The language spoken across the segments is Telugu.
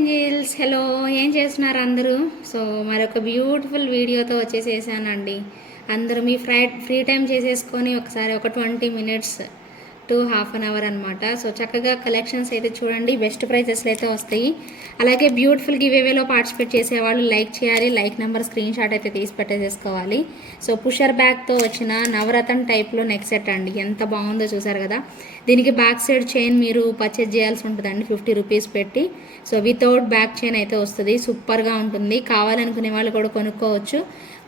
ఏంజిల్స్? హలో ఏం చేస్తున్నారు అందరూ? సో మరొక బ్యూటిఫుల్ వీడియోతో వచ్చేసేసానండి. అందరూ మీ ఫ్రై ఫ్రీ టైం చేసేసుకొని ఒకసారి ఒక twenty minutes to half an hour అనమాట సో చక్కగా కలెక్షన్స్ అయితే చూడండి బెస్ట్ ప్రైజెస్లో అయితే వస్తాయి. అలాగే బ్యూటిఫుల్ గివేవేలో పార్టిసిపేట్ చేసేవాళ్ళు లైక్ చేయాలి లైక్ నెంబర్ స్క్రీన్ షాట్ అయితే తీసి పెట్టేసేసుకోవాలి. సో పుషర్ బ్యాగ్తో వచ్చిన నవరత్న టైప్లో నెక్ సెట్ అండి. ఎంత బాగుందో చూసారు కదా. దీనికి బ్యాక్ సైడ్ చైన్ మీరు పర్చేజ్ చేయాల్సి ఉంటుందండి ఫిఫ్టీ రూపీస్ పెట్టి. సో వితౌట్ బ్యాక్ చైన్ అయితే వస్తుంది సూపర్గా ఉంటుంది. కావాలనుకునే వాళ్ళు కూడా కొనుక్కోవచ్చు.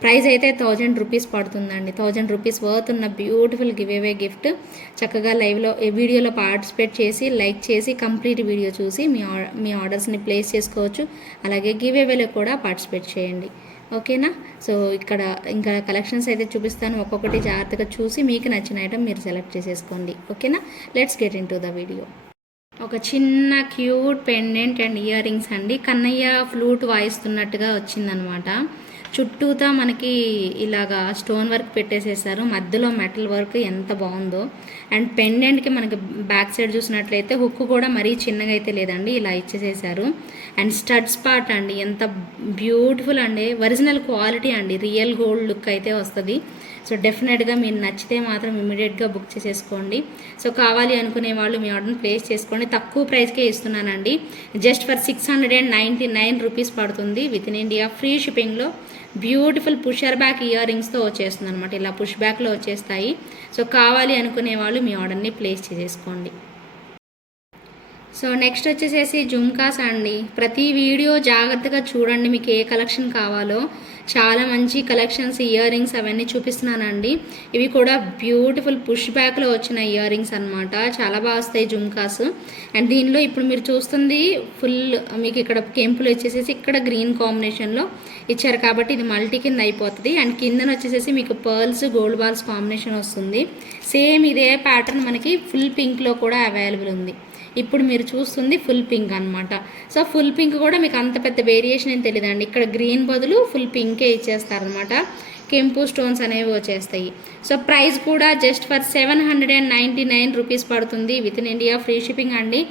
ప్రైస్ అయితే థౌజండ్ రూపీస్ పడుతుందండి. థౌజండ్ రూపీస్ వర్త్ ఉన్న బ్యూటిఫుల్ గివ్ అవే గిఫ్ట్. చక్కగా లైవ్లో వీడియోలో పార్టిసిపేట్ చేసి లైక్ చేసి కంప్లీట్ వీడియో చూసి మీ మీ ఆర్డర్స్ని ప్లేస్ చేసుకోవచ్చు. అలాగే గివ్ అవేలో కూడా పార్టిసిపేట్ చేయండి. ఓకేనా? సో ఇక్కడ ఇంకా కలెక్షన్స్ అయితే చూపిస్తాను. ఒక్కొక్కటి జాగ్రత్తగా చూసి మీకు నచ్చిన ఐటమ్ మీరు సెలెక్ట్ చేసేసుకోండి. ఓకేనా? Let's get into the video. ఒక చిన్న cute pendant and earrings అండి. కన్నయ్య ఫ్లూట్ వాయిస్తున్నట్టుగా వచ్చిందనమాట. చుట్టూతా మనకి ఇలాగా స్టోన్ వర్క్ పెట్టేసేసారు. మధ్యలో మెటల్ వర్క్ ఎంత బాగుందో. అండ్ పెండెంట్కి మనకి బ్యాక్ సైడ్ చూసినట్లయితే హుక్ కూడా మరీ చిన్నగా అయితే లేదండి. ఇలా ఇచ్చేసేసారు. అండ్ స్టడ్స్ పార్ట్ అండి ఎంత బ్యూటిఫుల్ అండి. ఒరిజినల్ క్వాలిటీ అండి. రియల్ గోల్డ్ లుక్ అయితే వస్తుంది. సో డెఫినెట్గా మీరు నచ్చితే మాత్రం ఇమీడియట్గా బుక్ చేసేసుకోండి. సో కావాలి అనుకునే వాళ్ళు మీ ఆర్డర్ని ప్లేస్ చేసుకోండి. తక్కువ ప్రైస్కే ఇస్తున్నానండి. Just for six hundred and ninety nine rupees పడుతుంది. విత్ ఇన్ ఇండియా ఫ్రీ షిప్పింగ్లో బ్యూటిఫుల్ పుషర్ బ్యాక్ ఇయర్ రింగ్స్తో వచ్చేస్తుంది అనమాట ఇలా పుష్ బ్యాక్లో వచ్చేస్తాయి. సో కావాలి అనుకునే వాళ్ళు మీ ఆర్డర్ని ప్లేస్ చేసేసుకోండి. సో నెక్స్ట్ వచ్చేసేసి జుమ్కాస్ అండి. ప్రతి వీడియో జాగ్రత్తగా చూడండి మీకు ఏ కలెక్షన్ కావాలో. చాలా మంచి కలెక్షన్స్ ఇయర్ రింగ్స్ అవన్నీ చూపిస్తున్నానండి. ఇవి కూడా బ్యూటిఫుల్ పుష్ బ్యాక్లో వచ్చిన ఇయర్ రింగ్స్ అనమాట చాలా బాగా వస్తాయి జుమ్కాస్. అండ్ దీనిలో ఇప్పుడు మీరు చూస్తుంది ఫుల్ మీకు ఇక్కడ కెంపులు వచ్చేసేసి ఇక్కడ గ్రీన్ కాంబినేషన్లో ఇచ్చారు కాబట్టి ఇది మల్టీ కింద అయిపోతుంది. అండ్ కిందన వచ్చేసేసి మీకు పర్ల్స్ గోల్డ్ బాల్స్ కాంబినేషన్ వస్తుంది. సేమ్ ఇదే ప్యాటర్న్ మనకి ఫుల్ పింక్లో కూడా అవైలబుల్ ఉంది. ఇప్పుడు మీరు చూస్తుంది ఫుల్ పింక్ అనమాట సో ఫుల్ పింక్ కూడా మీకు అంత పెద్ద వేరియేషన్ ఏం తెలియదండి. ఇక్కడ గ్రీన్ బదులు ఫుల్ పింకే ఇచ్చేస్తారనమాట కెంపు స్టోన్స్ అనేవి వచ్చేస్తాయి. సో ప్రైస్ కూడా just for seven hundred and ninety nine rupees పడుతుంది. Within India free shipping అండి.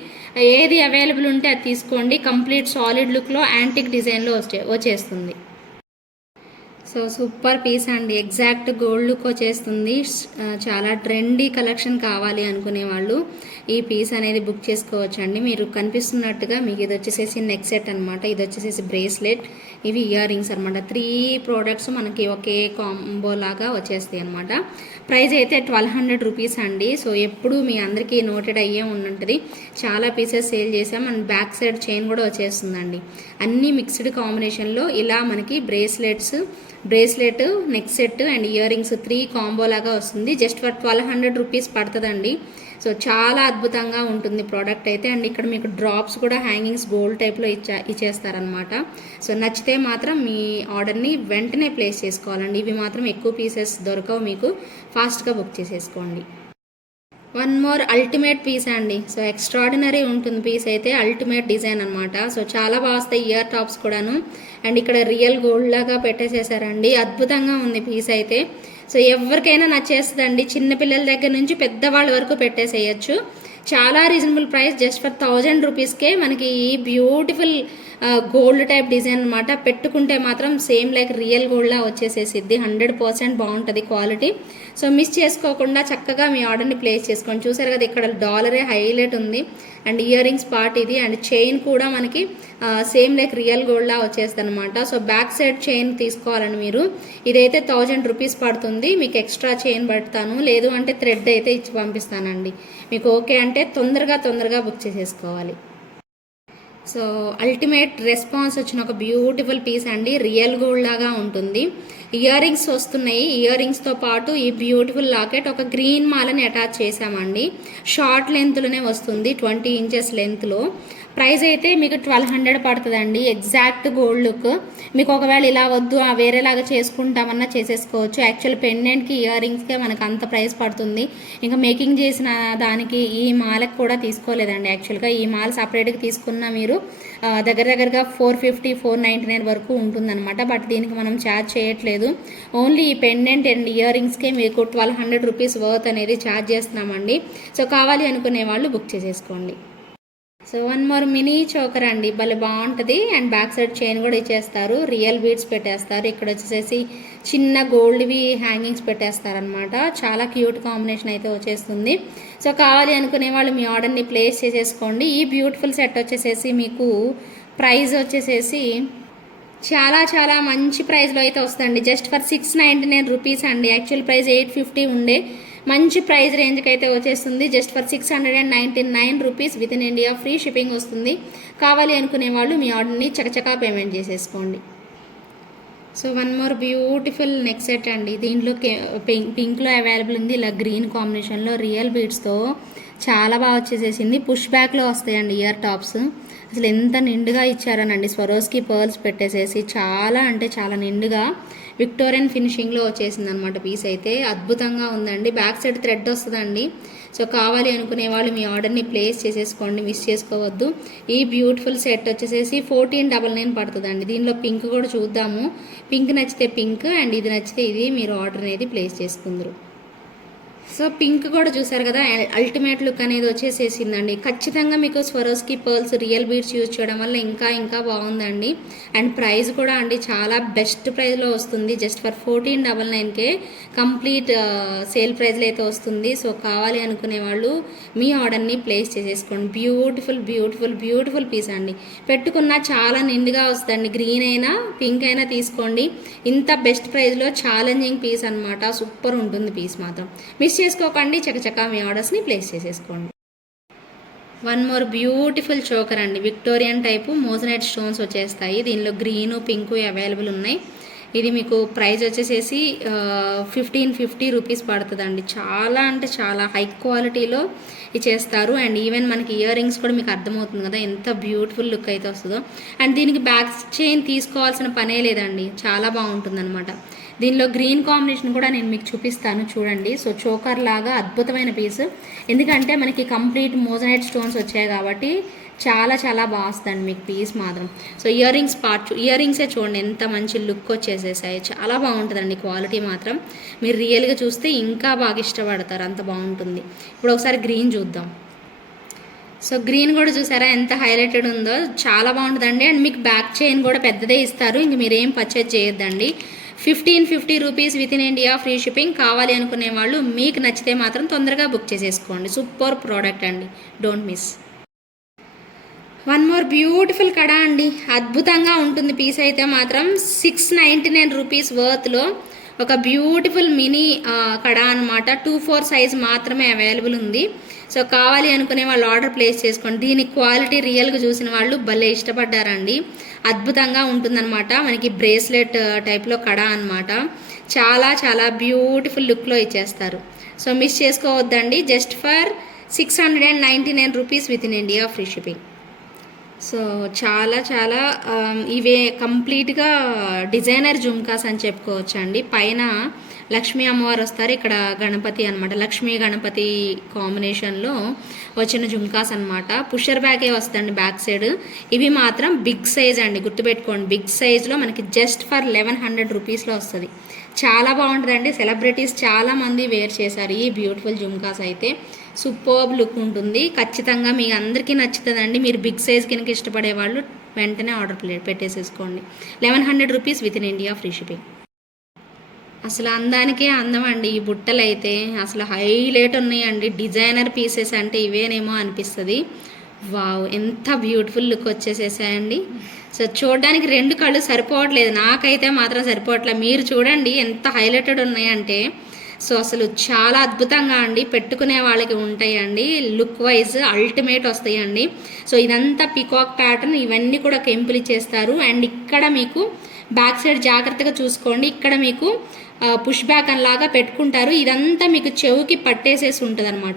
ఏది అవైలబుల్ ఉంటే అది తీసుకోండి. కంప్లీట్ సాలిడ్ లుక్లో యాంటిక్ డిజైన్లో వచ్చే వచ్చేస్తుంది. సో సూపర్ పీస్ అండి. ఎగ్జాక్ట్ గోల్డ్ లుక్ వచ్చేస్తుంది. చాలా ట్రెండీ కలెక్షన్ కావాలి అనుకునే వాళ్ళు ఈ పీస్ అనేది బుక్ చేసుకోవచ్చండి. మీరు కనిపిస్తున్నట్టుగా మీకు ఇది వచ్చేసేసి నెక్ సెట్ అనమాట ఇది వచ్చేసేసి బ్రేస్లెట్. ఇవి ఇయర్ రింగ్స్ అనమాట త్రీ ప్రోడక్ట్స్ మనకి ఒకే కాంబో లాగా వచ్చేస్తాయి అనమాట ప్రైస్ అయితే ట్వెల్వ్ హండ్రెడ్ రూపీస్ అండి. సో ఎప్పుడు మీ అందరికీ నోటెడ్ అయ్యే ఉంటుంది చాలా పీసెస్ సేల్ చేసాం అండ్ బ్యాక్ సైడ్ చైన్ కూడా వచ్చేస్తుందండి. అన్ని మిక్స్డ్ కాంబినేషన్లో ఇలా మనకి bracelets bracelet neck set and earrings three combo లాగా వస్తుంది. Just for twelve hundred rupees పడుతుందండి. సో చాలా అద్భుతంగా ఉంటుంది ప్రోడక్ట్ అయితే. అండ్ ఇక్కడ మీకు డ్రాప్స్ కూడా హ్యాంగింగ్స్ గోల్డ్ టైప్లో ఇచ్చా ఇచ్చేస్తారనమాట సో నచ్చితే మాత్రం మీ ఆర్డర్ని వెంటనే ప్లేస్ చేసుకోవాలండి. ఇవి మాత్రం ఎక్కువ పీసెస్ దొరకవు మీకు. ఫాస్ట్గా బుక్ చేసేసుకోండి. వన్ మోర్ అల్టిమేట్ పీస్ అండి. సో ఎక్స్ట్రాడినరీ ఉంటుంది పీస్ అయితే అల్టిమేట్ డిజైన్ అనమాట సో చాలా బాగా వస్తాయి ఇయర్ టాప్స్ కూడాను. అండ్ ఇక్కడ రియల్ గోల్డ్ లాగా పెట్టేసేసారండి. అద్భుతంగా ఉంది పీస్ అయితే. సో ఎవరికైనా నచ్చేస్తుందండి చిన్నపిల్లల దగ్గర నుంచి పెద్దవాళ్ళ వరకు పెట్టేసేయచ్చు. చాలా reasonable price. Just for thousand రూపీస్కే మనకి ఈ బ్యూటిఫుల్ గోల్డ్ టైప్ డిజైన్ అనమాట పెట్టుకుంటే మాత్రం సేమ్ లైక్ రియల్ గోల్డ్లా వచ్చేసేసిద్ది హండ్రెడ్ పర్సెంట్ బాగుంటుంది క్వాలిటీ. సో మిస్ చేసుకోకుండా చక్కగా మీ ఆర్డర్ని ప్లేస్ చేసుకోండి చూసారు కదా ఇక్కడ డాలరే హైలైట్ ఉంది. అండ్ ఇయర్ రింగ్స్ పార్ట్ ఇది. అండ్ చైన్ కూడా మనకి సేమ్ లైక్ రియల్ గోల్డ్లా వచ్చేస్తుంది అనమాట సో బ్యాక్ సైడ్ చైన్ తీసుకోవాలని మీరు. ఇదైతే థౌజండ్ రూపీస్ పడుతుంది. మీకు ఎక్స్ట్రా చైన్ పడతాను. లేదు అంటే థ్రెడ్ అయితే ఇచ్చి పంపిస్తానండి. మీకు ఓకే అంటే తొందరగా తొందరగా బుక్ చేసేసుకోవాలి. సో అల్టిమేట్ రెస్పాన్స్ వచ్చిన ఒక బ్యూటిఫుల్ పీస్ అండి. రియల్ గోల్డ్ లాగా ఉంటుంది. ఇయర్ రింగ్స్ వస్తున్నాయి. ఇయర్ రింగ్స్తో పాటు ఈ బ్యూటిఫుల్ లాకెట్ ఒక గ్రీన్ మాలని అటాచ్ చేసామండి షార్ట్ లెంత్లోనే వస్తుంది ట్వంటీ ఇంచెస్ లెంత్లో ప్రైస్ అయితే మీకు ట్వెల్వ్ హండ్రెడ్ పడుతుందండి. Exact gold look. మీకు ఒకవేళ ఇలా వద్దు ఆ వేరేలాగా చేసుకుంటామన్నా చేసేసుకోవచ్చు. యాక్చువల్ పెండెంట్కి ఇయర్ రింగ్స్కే మనకు అంత ప్రైస్ పడుతుంది. ఇంకా మేకింగ్ చేసిన దానికి ఈ మాలకు కూడా తీసుకోలేదండి యాక్చువల్గా ఈ మాల్ సపరేట్గా తీసుకున్న మీరు దగ్గర దగ్గరగా four fifty four ninety nine వరకు ఉంటుందన్నమాట. బట్ దీనికి మనం ఛార్జ్ చేయట్లేదు. ఓన్లీ ఈ పెండెంట్ అండ్ ఇయర్ రింగ్స్కే మీకు ట్వెల్వ్ హండ్రెడ్ రూపీస్ వర్త్ అనేది ఛార్జ్ చేస్తున్నామండి. సో కావాలి అనుకునే వాళ్ళు బుక్ చేసేసుకోండి. So one more mini choker అండి. భలే బాగుంటుంది. అండ్ బ్యాక్ సైడ్ చైన్ కూడా ఇచ్చేస్తారు. రియల్ బీడ్స్ పెట్టేస్తారు. ఇక్కడ వచ్చేసేసి చిన్న గోల్డ్వి హ్యాంగింగ్స్ పెట్టేస్తారనమాట చాలా క్యూట్ కాంబినేషన్ అయితే వచ్చేస్తుంది. సో కావాలి అనుకునే వాళ్ళు మీ ఆర్డర్ని ప్లేస్ చేసేసుకోండి. ఈ బ్యూటిఫుల్ సెట్ వచ్చేసేసి మీకు ప్రైస్ వచ్చేసేసి చాలా చాలా మంచి ప్రైస్లో అయితే వస్తుంది just for six ninety nine rupees అండి. యాక్చువల్ ప్రైస్ ఎయిట్ ఫిఫ్టీ ఉండే. మంచి ప్రైస్ రేంజ్కి అయితే వచ్చేస్తుంది. Just for six hundred and ninety nine rupees within India free shipping వస్తుంది. కావాలి అనుకునే వాళ్ళు మీ ఆర్డర్ని చకచకా పేమెంట్ చేసేసుకోండి. So one more beautiful neck set అండి. దీంట్లో పింక్ పింక్లో అవైలబుల్ ఉంది. ఇలా గ్రీన్ కాంబినేషన్లో రియల్ బీడ్స్తో చాలా బాగా వచ్చేసేసింది. పుష్ బ్యాక్లో వస్తాయండి ఇయర్ టాప్స్. అసలు ఎంత నిండుగా ఇచ్చారనండి. స్వరోస్కి పర్ల్స్ పెట్టేసేసి చాలా అంటే చాలా నిండుగా విక్టోరియన్ ఫినిషింగ్లో వచ్చేసింది అనమాట పీస్ అయితే. అద్భుతంగా ఉందండి. బ్యాక్ సైడ్ థ్రెడ్ వస్తుందండి. సో కావాలి అనుకునే వాళ్ళు మీ ఆర్డర్ని ప్లేస్ చేసేసుకోండి మిస్ చేసుకోవద్దు. ఈ బ్యూటిఫుల్ సెట్ వచ్చేసేసి ఫోర్టీన్ డబల్ నైన్ పడుతుందండి. దీనిలో పింక్ కూడా చూద్దాము. పింక్ నచ్చితే పింక్ అండ్ ఇది నచ్చితే ఇది. మీరు ఆర్డర్ అనేది ప్లేస్ చేసుకుందరు. సో పింక్ కూడా చూసారు కదా అల్టిమేట్ లుక్ అనేది వచ్చేసేసిందండి. ఖచ్చితంగా మీకు Swarovski pearls real beads use చేయడం వల్ల ఇంకా ఇంకా బాగుందండి. అండ్ ప్రైస్ కూడా అండి చాలా బెస్ట్ ప్రైస్లో వస్తుంది. జస్ట్ ఫర్ ఫోర్టీన్ డబల్ నైన్కే కంప్లీట్ సేల్ ప్రైస్లో అయితే వస్తుంది. సో కావాలి అనుకునే వాళ్ళు మీ ఆర్డర్ని ప్లేస్ చేసేసుకోండి. బ్యూటిఫుల్ బ్యూటిఫుల్ బ్యూటిఫుల్ పీస్ అండి. పెట్టుకున్న చాలా నిండుగా వస్తుందండి. గ్రీన్ అయినా పింక్ అయినా తీసుకోండి. ఇంత బెస్ట్ ప్రైస్లో ఛాలెంజింగ్ పీస్ అనమాట సూపర్ ఉంటుంది పీస్ మాత్రం. మిస్ చేసుకోకండి చకచక మీ ఆర్డర్స్ని ప్లేస్ చేసేసుకోండి. వన్ మోర్ బ్యూటిఫుల్ చోకర్ అండి. విక్టోరియన్ టైపు మోజనైట్ స్టోన్స్ వచ్చేస్తాయి. దీనిలో గ్రీను పింకు అవైలబుల్ ఉన్నాయి. ఇది మీకు ప్రైస్ వచ్చేసేసి ఫిఫ్టీన్ ఫిఫ్టీ రూపీస్ పడుతుందండి. చాలా అంటే చాలా హై క్వాలిటీలో ఇచ్చేస్తారు. అండ్ ఈవెన్ మనకి ఇయర్ రింగ్స్ కూడా మీకు అర్థమవుతుంది కదా ఎంత బ్యూటిఫుల్ లుక్ అయితే వస్తుందో. అండ్ దీనికి బ్యాక్ చైన్ తీసుకోవాల్సిన పనే లేదండి. చాలా బాగుంటుందన్నమాట. దీనిలో గ్రీన్ కాంబినేషన్ కూడా నేను మీకు చూపిస్తాను చూడండి. సో చోకర్ లాగా అద్భుతమైన పీస్ ఎందుకంటే మనకి కంప్లీట్ మోజనైట్ స్టోన్స్ వచ్చాయి కాబట్టి చాలా చాలా బాగా వస్తుందండి మీకు పీస్ మాత్రం. So earrings part year రింగ్సే చూడండి. ఎంత మంచి లుక్ వచ్చేసేసాయి. చాలా బాగుంటుందండి క్వాలిటీ మాత్రం. మీరు రియల్గా చూస్తే ఇంకా బాగా ఇష్టపడతారు. అంత బాగుంటుంది. ఇప్పుడు ఒకసారి గ్రీన్ చూద్దాం. సో గ్రీన్ కూడా చూసారా? ఎంత హైలైటెడ్ ఉందో. చాలా బాగుంటుందండి. అండ్ మీకు బ్యాక్ చైన్ కూడా పెద్దదే ఇస్తారు. ఇంక మీరేం పర్చేజ్ చేయొద్దండి. Fifteen fifty rupees within India free shipping కావాలి అనుకునే వాళ్ళు మీకు నచ్చితే మాత్రం తొందరగా బుక్ చేసేసుకోండి. సూపర్ ప్రోడక్ట్ అండి. Don't miss one more beautiful kada అండి? అద్భుతంగా ఉంటుంది. పీస్ అయితే మాత్రం సిక్స్ నైంటీ నైన్ రూపీస్ వర్త్లో ఒక బ్యూటిఫుల్ మినీ కడ అనమాట టూ ఫోర్ సైజ్ మాత్రమే అవైలబుల్ ఉంది. సో కావాలి అనుకునే వాళ్ళు ఆర్డర్ ప్లేస్ చేసుకోండి. దీని క్వాలిటీ రియల్గా చూసిన వాళ్ళు భలే ఇష్టపడ్డారండి. అద్భుతంగా ఉంటుందన్నమాట. మనకి బ్రేస్లెట్ టైప్లో కడ అనమాట చాలా చాలా బ్యూటిఫుల్ లుక్లో ఇచ్చేస్తారు. సో మిస్ చేసుకోవద్దండి. Just for six hundred and ninety nine rupees within India free shipping so చాలా చాలా ఇవే కంప్లీట్గా డిజైనర్ జుమ్కాస్ అని చెప్పుకోవచ్చు అండి పైన లక్ష్మీ అమ్మవారు వస్తారు. ఇక్కడ గణపతి అనమాట లక్ష్మీ గణపతి కాంబినేషన్లో వచ్చిన జుమ్కాస్ అనమాట పుషర్ బ్యాగే వస్తుంది బ్యాక్ సైడ్. ఇవి మాత్రం బిగ్ సైజ్ అండి. గుర్తుపెట్టుకోండి. బిగ్ సైజ్లో మనకి జస్ట్ ఫర్ లెవెన్ హండ్రెడ్ రూపీస్లో వస్తుంది. చాలా బాగుంటుందండి. సెలబ్రిటీస్ చాలా మంది వేర్ చేశారు ఈ బ్యూటిఫుల్ జుమ్కాస్ అయితే. సూపర్బ్ లుక్ ఉంటుంది. ఖచ్చితంగా మీ అందరికీ నచ్చుతుందండి. మీరు బిగ్ సైజ్ కింద ఇష్టపడే వాళ్ళు వెంటనే order పెట్టేసేసుకోండి. Eleven hundred rupees within India free shipping. అసలు అందానికే అందం అండి. ఈ బుట్టలు అయితే అసలు హైలైట్ ఉన్నాయండి. డిజైనర్ పీసెస్ అంటే ఇవేనేమో అనిపిస్తుంది. వావ్! ఎంత బ్యూటిఫుల్ లుక్ వచ్చేసేసాయండి. సో చూడడానికి రెండు కళ్ళు సరిపోవట్లేదు. నాకైతే మాత్రం సరిపోవట్లేదు మీరు చూడండి ఎంత హైలైటెడ్ ఉన్నాయంటే సో అసలు చాలా అద్భుతంగా అండి. పెట్టుకునే వాళ్ళకి ఉంటాయండి. లుక్ వైజ్ అల్టిమేట్ వస్తాయండి. సో ఇదంతా పికాక్ ప్యాటర్న్ ఇవన్నీ కూడా కెంపులు ఇచ్చేస్తారు. అండ్ ఇక్కడ మీకు బ్యాక్ సైడ్ జాగ్రత్తగా చూసుకోండి. ఇక్కడ మీకు పుష్ బ్యాక్ లాగా పెట్టుకుంటారు. ఇదంతా మీకు చెవుకి పట్టేసేసి ఉంటుంది అనమాట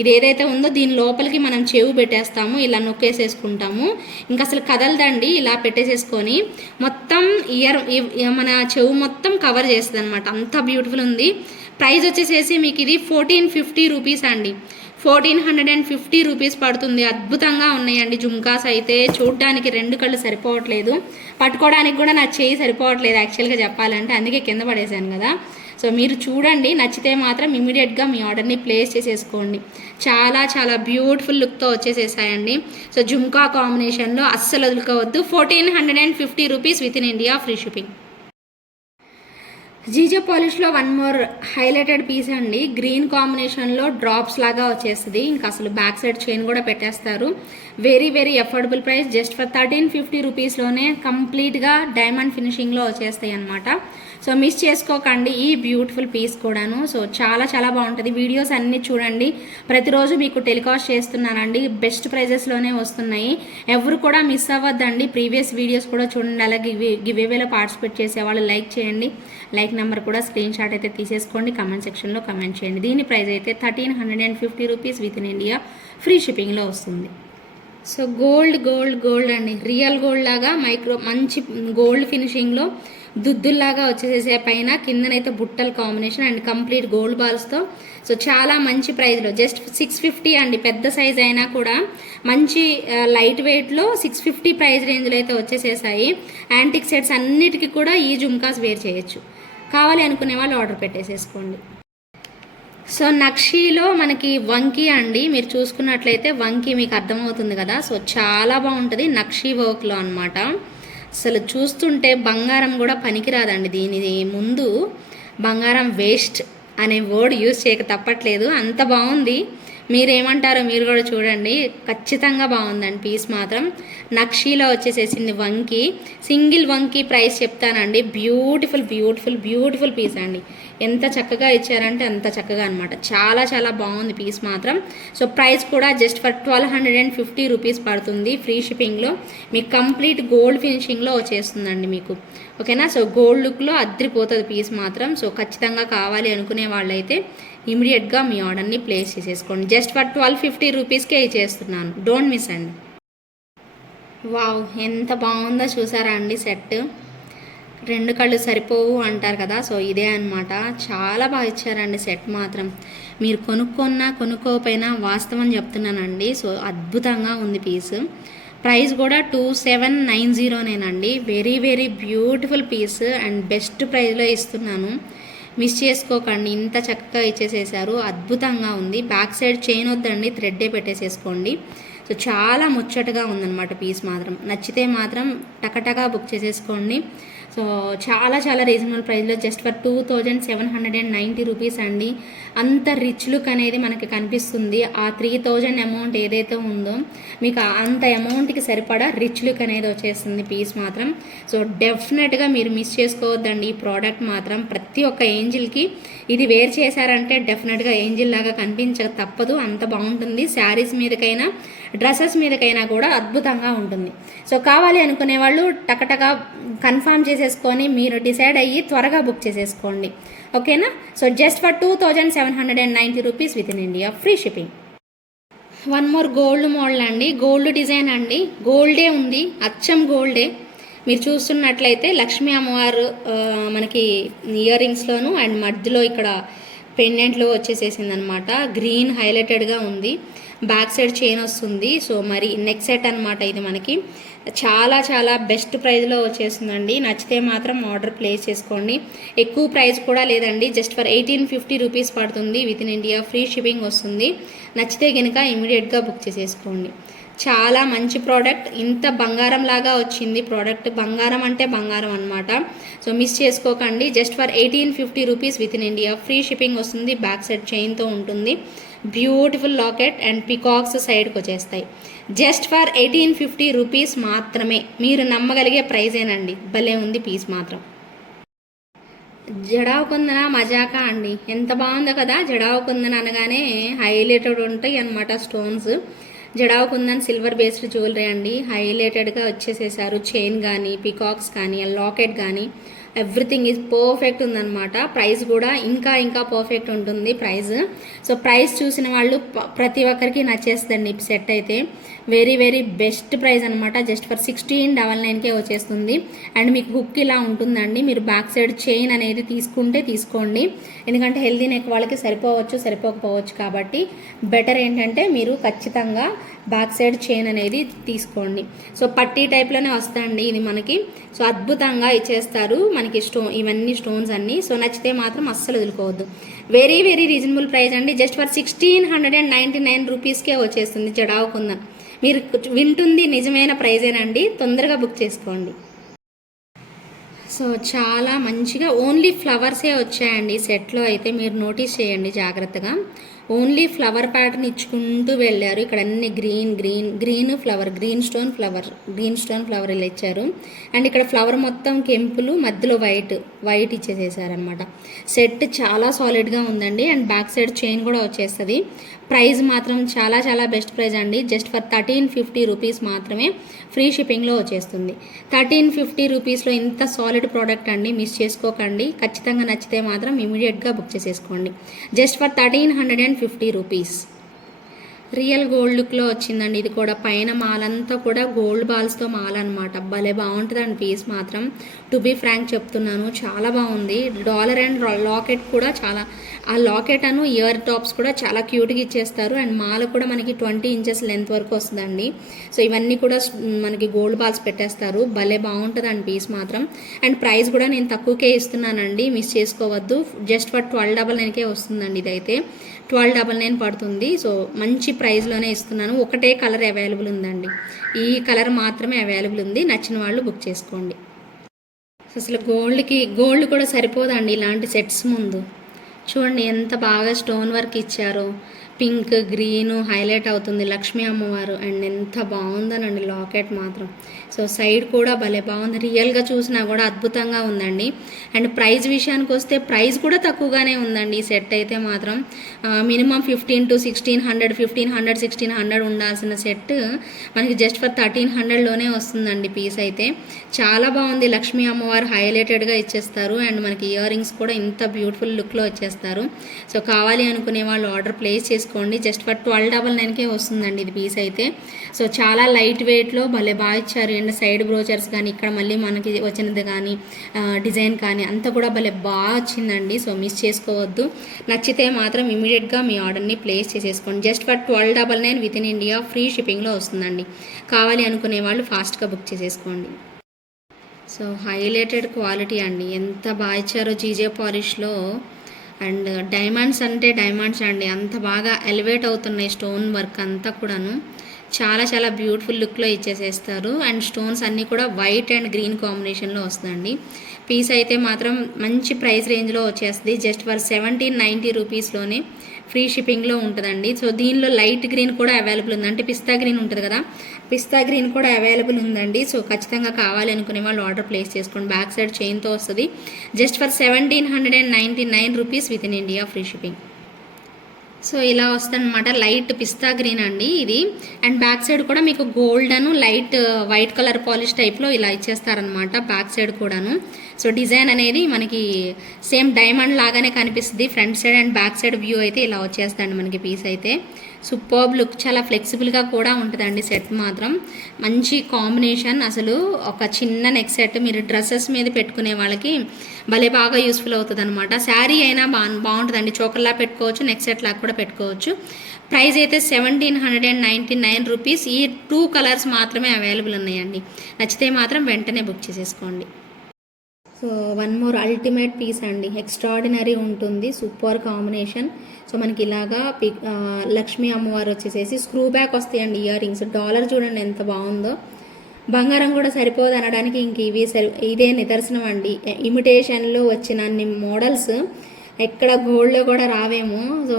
ఇది ఏదైతే ఉందో దీని లోపలికి మనం చెవు పెట్టేస్తాము. ఇలా నొక్కేసేసుకుంటాము. ఇంకా అసలు కదలదండి. ఇలా పెట్టేసేసుకొని మొత్తం ఇయర్ మన చెవు మొత్తం కవర్ చేస్తుంది అనమాట అంత బ్యూటిఫుల్ ఉంది. ప్రైస్ వచ్చేసేసి మీకు ఇది ఫోర్టీన్ ఫిఫ్టీ రూపీస్ అండి. Fourteen hundred and fifty rupees పడుతుంది. అద్భుతంగా ఉన్నాయండి జుమ్కాస్ అయితే. చూడడానికి రెండు కళ్ళు సరిపోవట్లేదు. పట్టుకోవడానికి కూడా నా చేయి సరిపోవట్లేదు యాక్చువల్గా చెప్పాలంటే. అందుకే కింద పడేశాను కదా. సో మీరు చూడండి. నచ్చితే మాత్రం ఇమీడియట్గా మీ ఆర్డర్ని ప్లేస్ చేసేసుకోండి. చాలా చాలా బ్యూటిఫుల్ లుక్తో వచ్చేసేసాయండి. సో జుమ్కా కాంబినేషన్లో అస్సలు వదులుకోవద్దు. Fourteen hundred and fifty rupees within India free shipping. జీజో పాలిష్లో వన్ మోర్ హైలైటెడ్ పీస్ అండి. గ్రీన్ కాంబినేషన్లో డ్రాప్స్ లాగా వచ్చేస్తుంది. ఇంకా అసలు బ్యాక్ సైడ్ చైన్ కూడా పెట్టేస్తారు. Very very affordable price. Just for thirteen fifty రూపీస్లోనే కంప్లీట్గా డైమండ్ ఫినిషింగ్లో వచ్చేస్తాయి అనమాట సో మిస్ చేసుకోకండి ఈ బ్యూటిఫుల్ పీస్ కూడాను. సో చాలా చాలా బాగుంటుంది. వీడియోస్ అన్నీ చూడండి. ప్రతిరోజు మీకు టెలికాస్ట్ చేస్తున్నానండి. బెస్ట్ ప్రైజెస్లోనే వస్తున్నాయి. ఎవరు కూడా మిస్ అవ్వద్దండి. ప్రీవియస్ వీడియోస్ కూడా చూడండి. అలాగే గివ్ అవేలో పార్టిసిపేట్ చేసేవాళ్ళు లైక్ చేయండి. లైక్ నెంబర్ కూడా స్క్రీన్ షాట్ అయితే తీసేసుకోండి. కమెంట్ సెక్షన్లో కమెంట్ చేయండి. దీని ప్రైస్ అయితే thirteen hundred and fifty rupees within India. Free షిప్పింగ్లో వస్తుంది. సో గోల్డ్ గోల్డ్ గోల్డ్ అండి. రియల్ గోల్డ్ లాగా మైక్రో మంచి గోల్డ్ ఫినిషింగ్లో దుద్దుల్లాగా వచ్చేసేసే పైన కిందనైతే బుట్టల కాంబినేషన్ అండ్ కంప్లీట్ గోల్డ్ బాల్స్తో సో చాలా మంచి ప్రైస్లో జస్ట్ సిక్స్ ఫిఫ్టీ అండి. పెద్ద సైజ్ అయినా కూడా మంచి లైట్ వెయిట్లో సిక్స్ ఫిఫ్టీ ప్రైస్ రేంజ్లో అయితే వచ్చేసేసాయి. యాంటిక్ సెట్స్ అన్నిటికీ కూడా ఈ జుమ్కాస్ వేర్ చేయొచ్చు. కావాలి అనుకునే వాళ్ళు ఆర్డర్ పెట్టేసేసుకోండి. సో నక్షీలో మనకి వంకీ అండి. మీరు చూసుకున్నట్లయితే వంకీ మీకు అర్థమవుతుంది కదా. సో చాలా బాగుంటుంది నక్షీ వర్క్లో అనమాట అసలు చూస్తుంటే బంగారం కూడా పనికిరాదండి. దీని ముందు బంగారం వేస్ట్ అనే వర్డ్ యూజ్ చేయక తప్పట్లేదు. అంత బాగుంది. మీరేమంటారో మీరు కూడా చూడండి. ఖచ్చితంగా బాగుందండి పీస్ మాత్రం. నక్షీలో వచ్చేసేసింది వంకి. సింగిల్ వంకి ప్రైస్ చెప్తానండి. బ్యూటిఫుల్ బ్యూటిఫుల్ బ్యూటిఫుల్ పీస్ అండి. ఎంత చక్కగా ఇచ్చారంటే అంత చక్కగా అనమాట చాలా చాలా బాగుంది పీస్ మాత్రం. సో ప్రైస్ కూడా just for twelve hundred and fifty rupees పడుతుంది ఫ్రీ షిప్పింగ్లో. మీకు కంప్లీట్ గోల్డ్ ఫినిషింగ్లో వచ్చేస్తుందండి మీకు. ఓకేనా? సో గోల్డ్ లుక్లో అద్రిపోతుంది పీస్ మాత్రం. సో ఖచ్చితంగా కావాలి అనుకునే వాళ్ళైతే ఇమీడియట్గా మీ ఆర్డర్ని ప్లేస్ చేసేసుకోండి. జస్ట్ ఫర్ ట్వెల్వ్ ఫిఫ్టీ రూపీస్కే ఇచ్చేస్తున్నాను. డోంట్ మిస్ అండి. వావ్ ఎంత బాగుందో చూసారా అండి సెట్ రెండు కళ్ళు సరిపోవు అంటారు కదా సో ఇదే అనమాట చాలా బాగా ఇచ్చారండి సెట్ మాత్రం. మీరు కొనుక్కున్నా కొనుక్కోపోయినా వాస్తవం చెప్తున్నానండి. సో అద్భుతంగా ఉంది పీస్. ప్రైస్ కూడా two seven nine జీరోనేనండి. Very very beautiful piece and best ప్రైస్లో ఇస్తున్నాను. మిస్ చేసుకోకండి. ఇంత చక్కగా ఇచ్చేసేసారు. అద్భుతంగా ఉంది. బ్యాక్ సైడ్ చైన్ వద్దండి. థ్రెడ్డే పెట్టేసేసుకోండి. సో చాలా ముచ్చటగా ఉందన్నమాట పీస్ మాత్రం. నచ్చితే మాత్రం టకటగా బుక్ చేసేసుకోండి. సో చాలా చాలా రీజనబుల్ ప్రైస్లో just for two thousand seven hundred and ninety rupees అండి. అంత రిచ్ లుక్ అనేది మనకి కనిపిస్తుంది. ఆ త్రీ థౌజండ్ అమౌంట్ ఏదైతే ఉందో మీకు అంత అమౌంట్కి సరిపడా రిచ్ లుక్ అనేది వచ్చేస్తుంది పీస్ మాత్రం. సో డెఫినెట్గా మీరు మిస్ చేసుకోవద్దండి ఈ ప్రోడక్ట్ మాత్రం. ప్రతి ఒక్క ఏంజిల్కి ఇది వేర్ చేశారంటే డెఫినెట్గా ఏంజిల్ లాగా కనిపించక తప్పదు. అంత బాగుంటుంది. శారీస్ మీదకైనా డ్రెస్సెస్ మీదకైనా కూడా అద్భుతంగా ఉంటుంది. సో కావాలి అనుకునే వాళ్ళు టకటగా కన్ఫామ్ చేసేసుకొని మీరు డిసైడ్ అయ్యి త్వరగా బుక్ చేసేసుకోండి. ఓకేనా? So just for two thousand seven hundred and ninety rupees within India free shipping. One more gold model అండి. గోల్డ్ డిజైన్ అండి. గోల్డే ఉంది. అచ్చం గోల్డే. మీరు చూస్తున్నట్లయితే లక్ష్మీ అమ్మవారు మనకి ఇయర్ రింగ్స్లోను అండ్ మధ్యలో ఇక్కడ పెండెంట్లో వచ్చేసేసింది అనమాట గ్రీన్ హైలైటెడ్గా ఉంది. బ్యాక్ సైడ్ చైన్ వస్తుంది. సో మరి నెక్ సెట్ అనమాట ఇది మనకి. చాలా చాలా బెస్ట్ ప్రైస్లో వచ్చేసిందండి. నచ్చితే మాత్రం ఆర్డర్ ప్లేస్ చేసుకోండి. ఎక్కువ ప్రైస్ కూడా లేదండి. Just for eighteen fifty rupees పడుతుంది. Within India free shipping వస్తుంది. నచ్చితే కనుక ఇమీడియట్గా బుక్ చేసేసుకోండి. చాలా మంచి ప్రోడక్ట్. ఇంత బంగారం లాగా వచ్చింది. ప్రోడక్ట్ బంగారం అంటే బంగారం అనమాట సో మిస్ చేసుకోకండి. Just for eighteen fifty rupees within India free shipping వస్తుంది. బ్యాక్ సైడ్ చైన్తో ఉంటుంది. బ్యూటిఫుల్ లాకెట్ అండ్ పికాక్స్ సైడ్కి వచ్చేస్తాయి. Just for eighteen fifty rupees మాత్రమే. మీరు నమ్మగలిగే ప్రైజేనండి భలే ఉంది పీస్ మాత్రం. జడావు కుందన మజాకా అండి. ఎంత బాగుందో కదా. జడావుకుందన అనగానే హైలైటెడ్ ఉంటాయి అన్నమాట స్టోన్స్. జడావుకుందన్ సిల్వర్ బేస్డ్ జ్యువెలరీ అండి. హైలైటెడ్గా వచ్చేసేసారు. చైన్ కానీ పికాక్స్ కానీ లాకెట్ కానీ ఎవ్రీథింగ్ ఈజ్ పర్ఫెక్ట్ ఉందన్నమాట. ప్రైస్ కూడా ఇంకా ఇంకా పర్ఫెక్ట్ ఉంటుంది ప్రైస్ సో ప్రైస్ చూసిన వాళ్ళు ప్రతి ఒక్కరికి నచ్చేస్తుందండి సెట్ అయితే. వెరీ వెరీ బెస్ట్ ప్రైస్ అనమాట జస్ట్ ఫర్ సిక్స్టీన్ డబల్ నైన్కే వచ్చేస్తుంది. అండ్ మీకు హుక్ ఇలా ఉంటుందండి. మీరు బ్యాక్ సైడ్ చైన్ అనేది తీసుకుంటే తీసుకోండి. ఎందుకంటే హెల్దీ నెక్ వాళ్ళకి సరిపోవచ్చు సరిపోకపోవచ్చు కాబట్టి బెటర్ ఏంటంటే మీరు ఖచ్చితంగా బ్యాక్ సైడ్ చైన్ అనేది తీసుకోండి. సో పట్టీ టైప్లోనే వస్తాయండి ఇది మనకి. సో అద్భుతంగా ఇచ్చేస్తారు. మనకి స్టో ఇవన్నీ స్టోన్స్ అన్నీ. సో నచ్చితే మాత్రం అస్సలు వదులుకోవద్దు. వెరీ వెరీ రీజనబుల్ ప్రైస్ అండి. Just for sixteen hundred and ninety nine రూపీస్కే వచ్చేస్తుంది జడావుకుందాం. మీరు వింటుంది నిజమైన ప్రైజేనండి తొందరగా బుక్ చేసుకోండి. సో చాలా మంచిగా ఓన్లీ ఫ్లవర్సే వచ్చాయండి. సెట్లో అయితే మీరు నోటీస్ చేయండి జాగ్రత్తగా. ఓన్లీ ఫ్లవర్ ప్యాటర్న్ ఇచ్చుకుంటూ వెళ్ళారు. ఇక్కడ అన్ని green green green flower green stone flower green stone flower ఇలా ఇచ్చారు. అండ్ ఇక్కడ ఫ్లవర్ మొత్తం కెంపులు మధ్యలో వైట్ వైట్ ఇచ్చేసేసారనమాట సెట్ చాలా సాలిడ్గా ఉందండి. అండ్ బ్యాక్ సైడ్ చైన్ కూడా వచ్చేస్తుంది. ప్రైజ్ మాత్రం చాలా చాలా బెస్ట్ ప్రైజ్ అండి. Just for thirteen fifty rupees మాత్రమే ఫ్రీ షిప్పింగ్లో వచ్చేస్తుంది. థర్టీన్ ఫిఫ్టీ రూపీస్లో ఇంత సాలిడ్ ప్రోడక్ట్ అండి మిస్ చేసుకోకండి. ఖచ్చితంగా నచ్చితే మాత్రం ఇమీడియట్గా బుక్ చేసేసుకోండి. Just for thirteen hundred and fifty rupees. Real gold లుక్లో వచ్చిందండి. ఇది కూడా పైన మాలంతా కూడా గోల్డ్ బాల్స్తో మాల అనమాట భలే బాగుంటుందండి పీస్ మాత్రం. టు బీ ఫ్రాంక్ చెప్తున్నాను చాలా బాగుంది. డాలర్ అండ్ లాకెట్ కూడా చాలా ఆ లాకెట్ అను ఇయర్ టాప్స్ కూడా చాలా క్యూట్గా ఇచ్చేస్తారు. అండ్ మాల కూడా మనకి ట్వంటీ ఇంచెస్ లెంత్ వరకు వస్తుందండి. సో ఇవన్నీ కూడా మనకి గోల్డ్ బాల్స్ పెట్టేస్తారు. భలే బాగుంటుందండి పీస్ మాత్రం. అండ్ ప్రైస్ కూడా నేను తక్కువకే ఇస్తున్నానండి. మిస్ చేసుకోవద్దు. జస్ట్ ఫర్ ట్వెల్వ్ డబల్ నైన్కే వస్తుందండి ఇదైతే. ట్వెల్వ్ డబల్ నైన్ పడుతుంది. సో మంచి ప్రైస్లోనే ఇస్తున్నాను. ఒకటే కలర్ అవైలబుల్ ఉందండి. ఈ కలర్ మాత్రమే అవైలబుల్ ఉంది. నచ్చిన వాళ్ళు బుక్ చేసుకోండి. అసలు గోల్డ్కి గోల్డ్ కూడా సరిపోదండి ఇలాంటి సెట్స్ ముందు. చూడండి ఎంత బాగా స్టోన్ వర్క్ ఇచ్చారో. పింక్ గ్రీన్ హైలైట్ అవుతుంది లక్ష్మీ అమ్మవారు. అండ్ ఎంత బాగుందనండి లాకెట్ మాత్రం. సో సైడ్ కూడా భలే బాగుంది. రియల్గా చూసినా కూడా అద్భుతంగా ఉందండి. అండ్ ప్రైస్ విషయానికి వస్తే ప్రైస్ కూడా తక్కువగానే ఉందండి. ఈ సెట్ అయితే మాత్రం minimum fifteen to sixteen hundred fifteen hundred sixteen hundred ఉండాల్సిన సెట్ మనకి జస్ట్ ఫర్ థర్టీన్ హండ్రెడ్లోనే వస్తుందండి పీస్ అయితే. చాలా బాగుంది. లక్ష్మీ అమ్మవారు హైలైటెడ్గా ఇచ్చేస్తారు. అండ్ మనకి ఇయర్ రింగ్స్ కూడా ఇంత బ్యూటిఫుల్ లుక్లో వచ్చేస్తారు సో కావాలి అనుకునే వాళ్ళు ఆర్డర్ ప్లేస్ చేసుకోండి. జస్ట్ ఫర్ ట్వెల్వ్ డబల్ నైన్కే వస్తుందండి ఇది పీస్ అయితే. సో చాలా లైట్ వెయిట్లో భలే బాగా ఇచ్చారు. అండ్ సైడ్ బ్రోచర్స్ కానీ ఇక్కడ మళ్ళీ మనకి వచ్చినది కానీ డిజైన్ కానీ అంతా కూడా భలే బాగా వచ్చిందండి. సో మిస్ చేసుకోవద్దు. నచ్చితే మాత్రం ఇమీడియట్గా మీ ఆర్డర్ని ప్లేస్ చేసేసుకోండి. Just for twelve double nine within India free షిప్పింగ్లో వస్తుందండి. కావాలి అనుకునే వాళ్ళు ఫాస్ట్గా బుక్ చేసేసుకోండి. సో హైలైటెడ్ క్వాలిటీ అండి. ఎంత బాగా ఇచ్చారో జీజే పాలిష్లో. అండ్ డైమండ్స్ అంటే డైమండ్స్ అండి. అంత బాగా ఎలివేట్ అవుతున్నాయి స్టోన్ వర్క్ అంతా కూడాను. చాలా చాలా బ్యూటిఫుల్ లుక్లో ఇచ్చేసేస్తారు. అండ్ స్టోన్స్ అన్నీ కూడా వైట్ అండ్ గ్రీన్ కాంబినేషన్లో వస్తుందండి. పీస్ అయితే మాత్రం మంచి ప్రైస్ రేంజ్లో వచ్చేస్తుంది. జస్ట్ ఫర్ సెవెంటీన్ నైంటీ రూపీస్లోనే ఫ్రీ షిప్పింగ్లో ఉంటుందండి. సో దీనిలో లైట్ గ్రీన్ కూడా అవైలబుల్ ఉంది. అంటే పిస్తా గ్రీన్ ఉంటుంది కదా? పిస్తా గ్రీన్ కూడా అవైలబుల్ ఉందండి. సో ఖచ్చితంగా కావాలి అనుకునే వాళ్ళు ఆర్డర్ ప్లేస్ చేసుకోండి. బ్యాక్ సైడ్ చైన్తో వస్తుంది. Just for seventeen hundred and ninety nine rupees within India free shipping so ఇలా వస్తుందన్నమాట. లైట్ పిస్తా గ్రీన్ అండి ఇది. అండ్ బ్యాక్ సైడ్ కూడా మీకు గోల్డ్ అను లైట్ వైట్ కలర్ పాలిష్ టైప్లో ఇలా ఇచ్చేస్తారనమాట బ్యాక్ సైడ్ కూడాను. సో డిజైన్ అనేది మనకి సేమ్ డైమండ్ లాగానే కనిపిస్తుంది. Front side and back side view అయితే ఇలా వచ్చేస్తుంది మనకి పీస్ అయితే. సూపర్బ్ లుక్ చాలా ఫ్లెక్సిబుల్గా కూడా ఉంటుందండి సెట్ మాత్రం. మంచి కాంబినేషన్ అసలు ఒక చిన్న నెక్ సెట్ మీరు డ్రెస్సెస్ మీద పెట్టుకునే వాళ్ళకి భలే బాగా యూస్ఫుల్ అవుతుంది అనమాట శారీ అయినా బా బాగుంటుందండి. చోకర్లా పెట్టుకోవచ్చు నెక్ సెట్ లాగా కూడా పెట్టుకోవచ్చు. ప్రైస్ అయితే seventeen hundred and ninety nine rupees ఈ టూ కలర్స్ మాత్రమే అవైలబుల్ ఉన్నాయండి. నచ్చితే మాత్రం వెంటనే బుక్ చేసేసుకోండి. So one more ultimate piece అండి. ఎక్స్ట్రాడినరీ ఉంటుంది. సూపర్ కాంబినేషన్ సో మనకి ఇలాగా పి లక్ష్మీ అమ్మవారు వచ్చేసేసి స్క్రూ బ్యాక్ వస్తాయండి ఇయర్ రింగ్స్ డాలర్ చూడండి ఎంత బాగుందో. బంగారం కూడా సరిపోదు అనడానికి ఇంక ఇవి సరి ఇదే నిదర్శనం అండి. ఇమిటేషన్లో వచ్చిన అన్ని మోడల్స్ ఎక్కడ గోల్డ్లో కూడా రావేమో. సో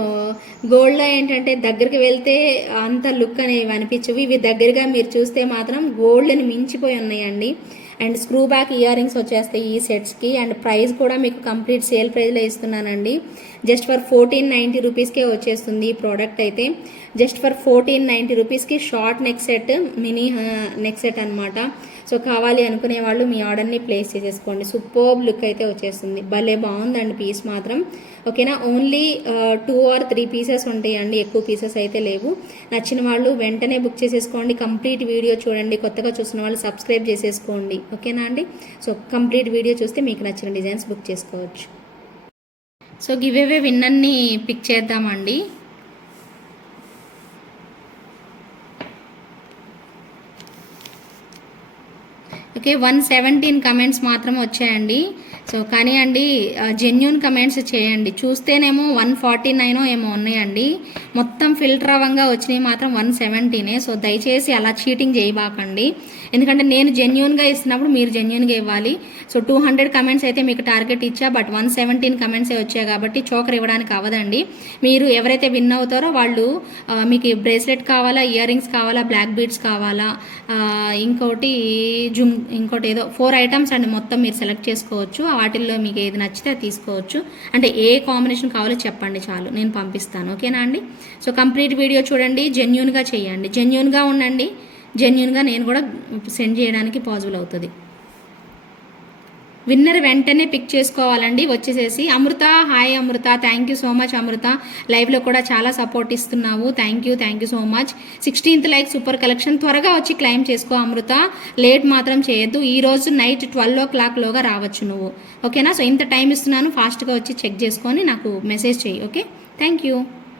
గోల్డ్లో ఏంటంటే దగ్గరికి వెళ్తే అంత లుక్ అనేవి అనిపించవు. ఇవి దగ్గరగా మీరు చూస్తే మాత్రం గోల్డ్ని మించిపోయి ఉన్నాయండి. And screw back earrings వచ్చేస్తాయి ఈ సెట్స్కి. అండ్ ప్రైస్ కూడా మీకు కంప్లీట్ సేల్ ప్రైస్లో ఇస్తున్నానండి. జస్ట్ ఫర్ ఫోర్టీన్ నైంటీ రూపీస్కే వచ్చేస్తుంది ఈ ప్రోడక్ట్ అయితే. జస్ట్ ఫర్ ఫోర్టీన్ నైంటీ రూపీస్కి short neck set mini neck set అనమాట సో కావాలి అనుకునే వాళ్ళు మీ ఆర్డర్ని ప్లేస్ చేసేసుకోండి. సూపర్బ్ లుక్ అయితే వచ్చేస్తుంది. భలే బాగుందండి పీస్ మాత్రం. ఓకేనా? Only two or three pieces ఉంటాయండి. ఎక్కువ పీసెస్ అయితే లేవు. నచ్చిన వాళ్ళు వెంటనే బుక్ చేసేసుకోండి. కంప్లీట్ వీడియో చూడండి. కొత్తగా చూసిన వాళ్ళు సబ్స్క్రైబ్ చేసేసుకోండి. ఓకేనా అండి? సో కంప్లీట్ వీడియో చూస్తే మీకు నచ్చిన డిజైన్స్ బుక్ చేసుకోవచ్చు. సో గివ్ అవే విన్నన్ని పిక్ చేద్దామండి. ఓకే వన్ సెవెంటీన్ కమెంట్స్ మాత్రం వచ్చాయండి. సో కానీ అండి జెన్యున్ కమెంట్స్ చేయండి. చూస్తేనేమో వన్ ఫార్టీ నైన్ ఏమో ఉన్నాయండి. మొత్తం ఫిల్టర్ అవ్వంగా వచ్చినవి మాత్రం వన్ సెవెంటీనే సో దయచేసి అలా చీటింగ్ చేయబాకండి. ఎందుకంటే నేను జెన్యున్గా ఇస్తున్నప్పుడు మీరు జెన్యున్గా ఇవ్వాలి. సో టూ హండ్రెడ్ కమెంట్స్ అయితే మీకు టార్గెట్ ఇచ్చా బట్ వన్ సెవెంటీన్ కమెంట్సే వచ్చాయి కాబట్టి చోకర్ ఇవ్వడానికి అవ్వదండి. మీరు ఎవరైతే విన్ అవుతారో వాళ్ళు మీకు బ్రేస్లెట్ కావాలా ఇయర్ రింగ్స్ కావాలా బ్లాక్ బీడ్స్ కావాలా ఇంకోటి జుమ్ ఇంకోటి ఏదో ఫోర్ ఐటమ్స్ అండి మొత్తం మీరు సెలెక్ట్ చేసుకోవచ్చు. వాటిల్లో మీకు ఏది నచ్చితే అది తీసుకోవచ్చు. అంటే ఏ కాంబినేషన్ కావాలో చెప్పండి చాలు. నేను పంపిస్తాను. ఓకేనా అండి? సో కంప్లీట్ వీడియో చూడండి జెన్యున్గా చేయండి. జెన్యున్గా ఉండండి. జెన్యున్గా నేను కూడా సెండ్ చేయడానికి పాజిబుల్ అవుతుంది. విన్నర్ వెంటనే పిక్ చేసుకోవాలండి. వచ్చేసేసి Amrita hi Amrita. Thank you so much Amrita. లైవ్లో కూడా చాలా సపోర్ట్ ఇస్తున్నావు. Thank you thank you so much sixteenth like super collection త్వరగా వచ్చి క్లైమ్ చేసుకో అమృత. లేట్ మాత్రం చేయొద్దు. ఈ రోజు నైట్ ట్వెల్వ్ ఓ క్లాక్లోగా రావచ్చు నువ్వు. ఓకేనా సో ఇంత టైం ఇస్తున్నాను. ఫాస్ట్గా వచ్చి చెక్ చేసుకొని నాకు మెసేజ్ చేయి ఓకే థ్యాంక్ యూ